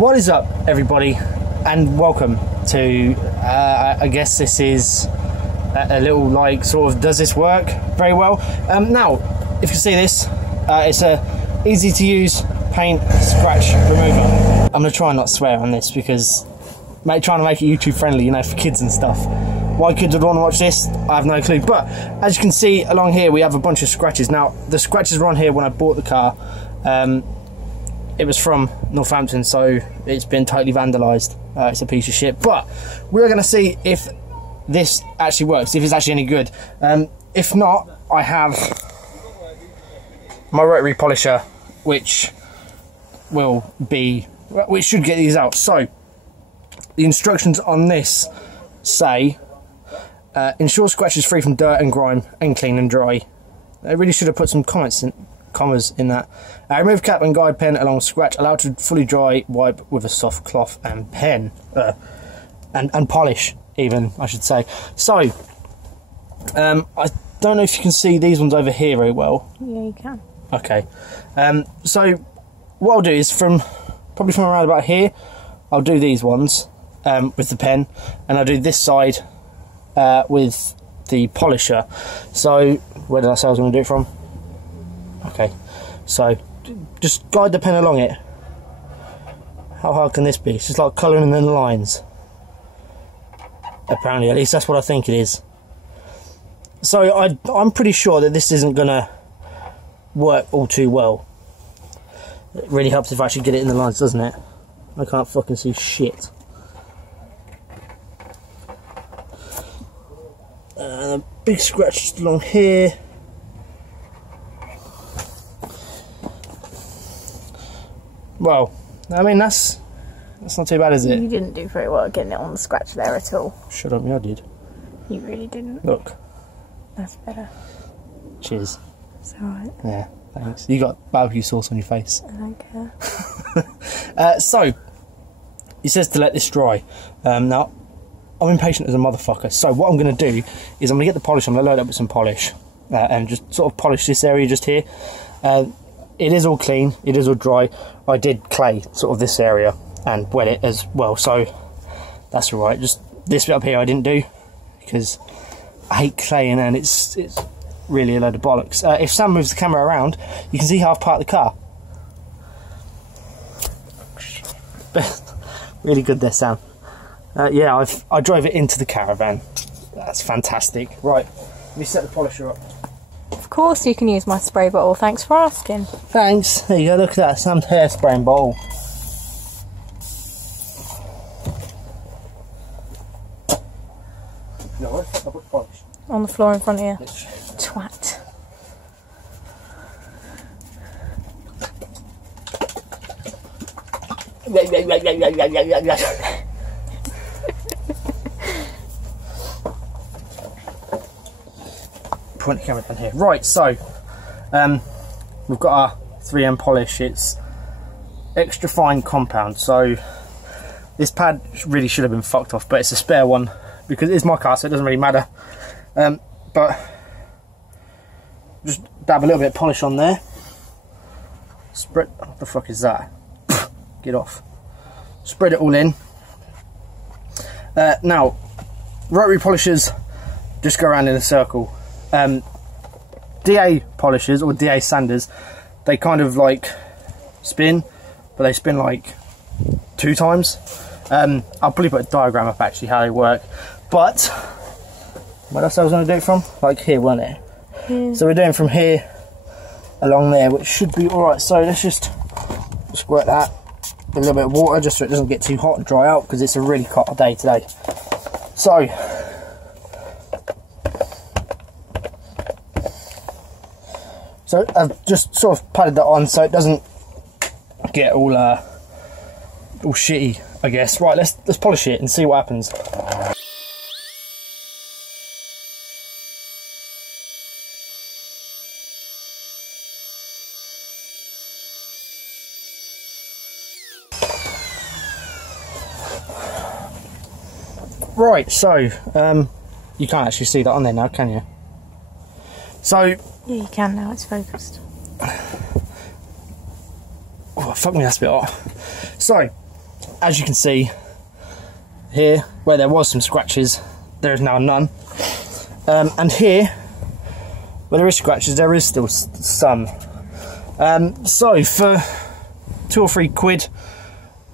What is up, everybody, and welcome to I guess this is a little like sort of does this work very well. Now if you see this, it's a easy to use paint scratch remover. I'm gonna try and not swear on this because trying to make it YouTube friendly, you know, for kids and stuff. Why kids would want to watch this, I have no clue. But as you can see along here, we have a bunch of scratches. Now the scratches were on here when I bought the car. It was from Northampton, so it's been totally vandalised. It's a piece of shit. But we're going to see if this actually works, if it's actually any good. If not, I have my rotary polisher, which should get these out. So the instructions on this say, ensure scratch is free from dirt and grime and clean and dry. I really should have put some commas in that. Remove cap and guide pen along scratch. Allow to fully dry. Wipe with a soft cloth and pen. And polish, even, I should say. So, I don't know if you can see these ones over here very well. Yeah, you can. Okay. So, what I'll do is probably from around about here, I'll do these ones with the pen, and I'll do this side with the polisher. So, where did I say I was going to do it from? Okay, so just guide the pen along it. How hard can this be? It's just like colouring in the lines. Apparently, at least that's what I think it is. So I'm pretty sure that this isn't gonna work all too well. It really helps if I actually get it in the lines, doesn't it? I can't fucking see shit. Big scratch along here. Well, I mean, that's not too bad, is it? You didn't do very well getting it on the scratch there at all. Shut up, me, I did. You really didn't. Look. That's better. Cheers. It's alright. Yeah, thanks. You got barbecue sauce on your face. I don't care. So, it says to let this dry. Now, I'm impatient as a motherfucker, so what I'm going to do is I'm going to get the polish, I'm going to load up with some polish, and just sort of polish this area just here. It is all clean, it is all dry. I did clay sort of this area and wet it as well, so that's alright. Just this bit up here I didn't do because I hate clay and it's really a load of bollocks. If Sam moves the camera around, you can see half part of the car. Really good there, Sam. Yeah, I drove it into the caravan. That's fantastic. Right, let me set the polisher up. Of course you can use my spray bottle, thanks for asking. Thanks. There you go, look at that, Sam's hairspraying bottle. No, I'll put polish. On the floor in front of you. Yes. Twat. Point the camera down here. Right, so we've got our 3M polish. It's extra fine compound, so this pad really should have been fucked off, but it's a spare one because it's my car, so it doesn't really matter. But just dab a little bit of polish on there. Spread. What the fuck is that? Get off. Spread it all in. Now, rotary polishers just go around in a circle. DA polishers or DA sanders, they kind of like spin, but they spin like 2 times. I'll probably put a diagram up actually how they work. But what else I was going to do it from? Like here, wasn't it? Yeah. So we're doing from here along there, which should be alright. So let's just squirt that with a little bit of water just so it doesn't get too hot and dry out because it's a really hot day today. So I've just sort of patted that on so it doesn't get all shitty, I guess. Right, let's polish it and see what happens. Right, so you can't actually see that on there now, can you? So yeah, you can now, it's focused. oh fuck me, that's a bit hot. So as you can see here, where there was some scratches, there is now none. And here, where there is scratches, there is still some. So for £2 or £3,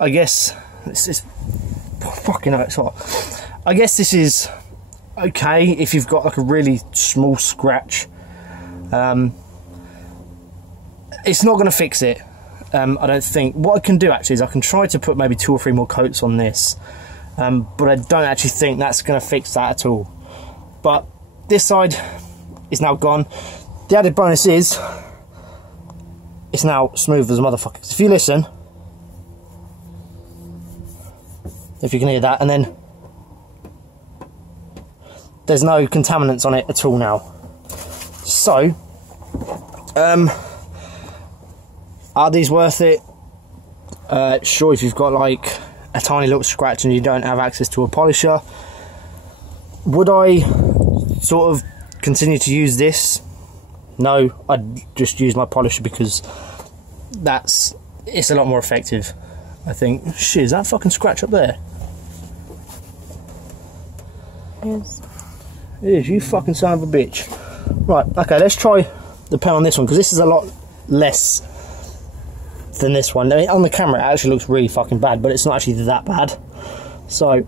I guess this is fucking hell, it's hot. I guess this is okay if you've got like a really small scratch. It's not going to fix it, I don't think. What I can do actually is I can try to put maybe 2 or 3 more coats on this, but I don't actually think that's going to fix that at all. But this side is now gone. The added bonus is it's now smooth as a motherfucker. If you listen, if you can hear that, and then there's no contaminants on it at all now. So are these worth it? Sure, if you've got like a tiny little scratch and you don't have access to a polisher. Would I sort of continue to use this? No, I'd just use my polisher because it's a lot more effective, I think. Shit, is that fucking scratch up there? Yes. It is, you fucking son of a bitch. Right, okay, let's try the pen on this one, because this is a lot less than this one. I mean, on the camera it actually looks really fucking bad, but it's not actually that bad. So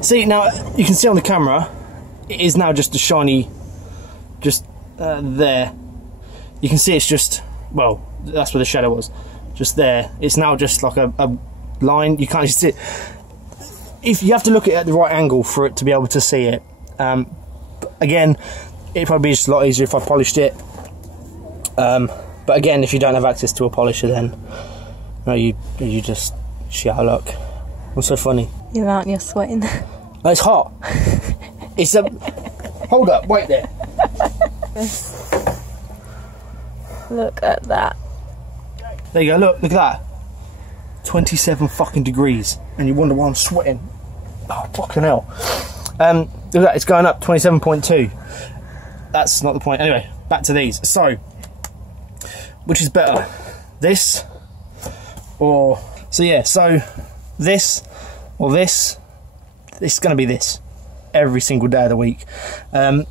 see, now you can see on the camera it is now just a shiny, just there. You can see it's just, well, that's where the shadow was, just there. It's now just like a line. You can't see it. If you have to look at it at the right angle for it to be able to see it. Again, it'd probably be just a lot easier if I polished it. But again, if you don't have access to a polisher, then you just shit out of luck. What's so funny? You're out and you're sweating. Oh, it's hot. It's a. Hold up, wait there. Look at that. There you go. Look at that. 27 fucking degrees, and you wonder why I'm sweating. Oh, fucking hell. Look at that. It's going up 27.2. That's not the point. Anyway, back to these. So, which is better, this or so? Yeah. So this or this. It's going to be this every single day of the week, for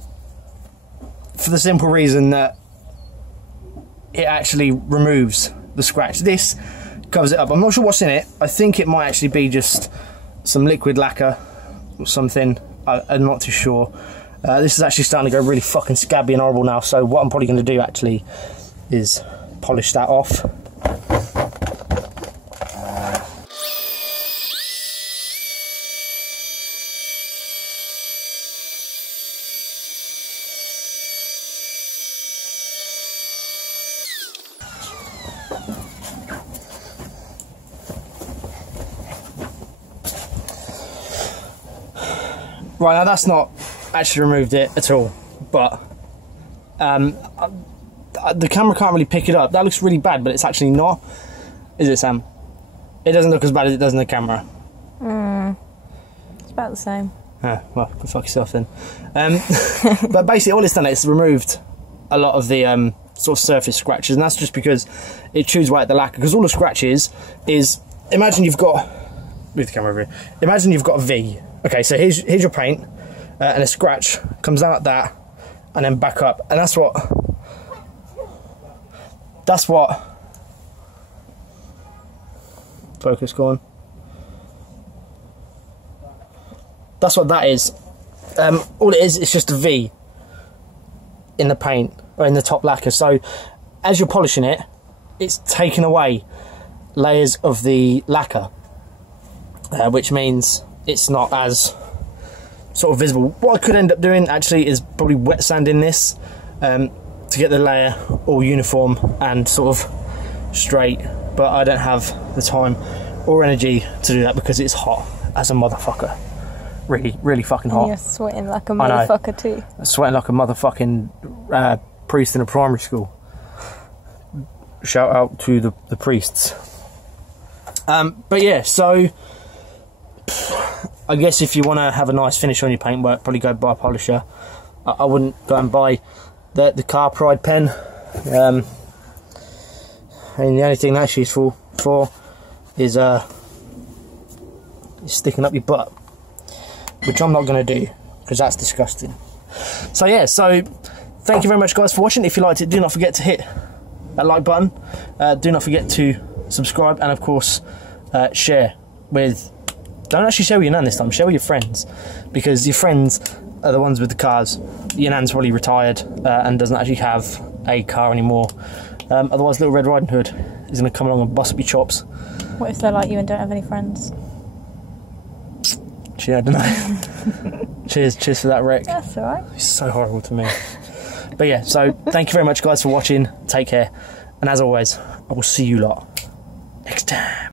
the simple reason that it actually removes the scratch. This covers it up. I'm not sure what's in it. I think it might actually be just some liquid lacquer or something. I'm not too sure. This is actually starting to go really fucking scabby and horrible now, so what I'm probably going to do actually is polish that off. Right, now that's not actually removed it at all, but the camera can't really pick it up. That looks really bad, but it's actually not. Is it, Sam? It doesn't look as bad as it does in the camera. It's about the same. Well, go fuck yourself then. But basically all it's done is removed a lot of the sort of surface scratches, and that's just because it chews away at the lacquer. Because all the scratches is, imagine you've got, move the camera over here. Imagine you've got a V. Okay, so here's your paint, and a scratch comes out like that, and then back up, and that's what. Focus, go on. That's what that is. All it is, it's just a V in the paint or in the top lacquer. So as you're polishing it, it's taking away layers of the lacquer, which means it's not as sort of visible. What I could end up doing actually is probably wet sanding this to get the layer all uniform and sort of straight, but I don't have the time or energy to do that because it's hot as a motherfucker. Really, really fucking hot. You're sweating like a motherfucker too. I'm sweating like a motherfucking priest in a primary school. Shout out to the priests. But yeah, so I guess if you want to have a nice finish on your paintwork, probably go buy a polisher. I wouldn't go and buy the Car Pride pen. And the only thing that's useful for is sticking up your butt, which I'm not going to do because that's disgusting. So yeah, so thank you very much guys for watching. If you liked it, do not forget to hit that like button. Do not forget to subscribe, and of course share with, don't actually share with your nan this time, share with your friends, because your friends are the ones with the cars. Your nan's probably retired and doesn't actually have a car anymore. Otherwise Little Red Riding Hood is going to come along and bust up your chops. What if they're like you and don't have any friends? Yeah, I don't know. Cheers for that wreck. That's alright. It's so horrible to me. But yeah, so thank you very much guys for watching. Take care. And as always, I will see you lot next time.